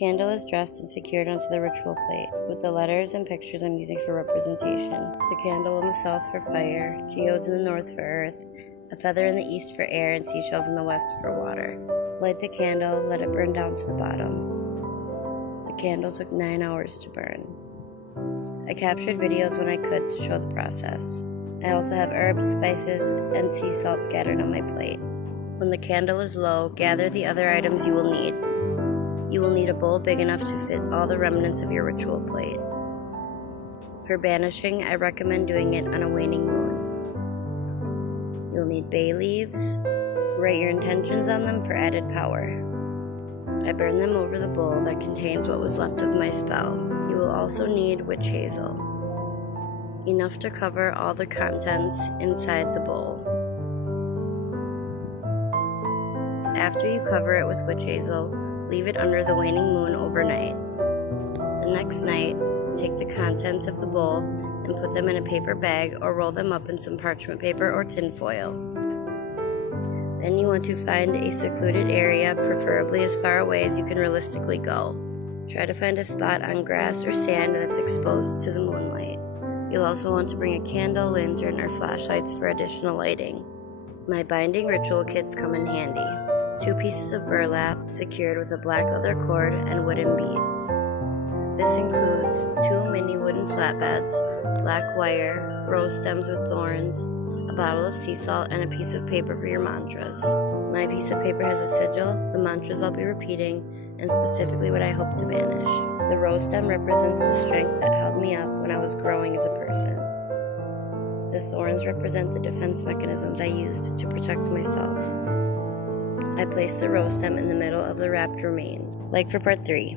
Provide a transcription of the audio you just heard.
candle is dressed and secured onto the ritual plate, with the letters and pictures I'm using for representation. The candle in the south for fire, geodes in the north for earth, a feather in the east for air, and seashells in the west for water. Light the candle, let it burn down to the bottom. The candle took 9 hours to burn. I captured videos when I could to show the process. I also have herbs, spices, and sea salt scattered on my plate. When the candle is low, gather the other items you will need. You will need a bowl big enough to fit all the remnants of your ritual plate. For banishing, I recommend doing it on a waning moon. You'll need bay leaves. Write your intentions on them for added power. I burn them over the bowl that contains what was left of my spell. You will also need witch hazel, enough to cover all the contents inside the bowl. After you cover it with witch hazel, leave it under the waning moon overnight. The next night, take the contents of the bowl and put them in a paper bag or roll them up in some parchment paper or tin foil. Then you want to find a secluded area, preferably as far away as you can realistically go. Try to find a spot on grass or sand that's exposed to the moonlight. You'll also want to bring a candle, lantern, or flashlights for additional lighting. My binding ritual kits come in handy. 2 pieces of burlap secured with a black leather cord and wooden beads. This includes 2 mini wooden flatbeds, black wire, rose stems with thorns, a bottle of sea salt, and a piece of paper for your mantras. My piece of paper has a sigil, the mantras I'll be repeating, and specifically what I hope to banish. The rose stem represents the strength that held me up when I was growing as a person. The thorns represent the defense mechanisms I used to protect myself. I placed the rose stem in the middle of the wrapped remains, like for part 3.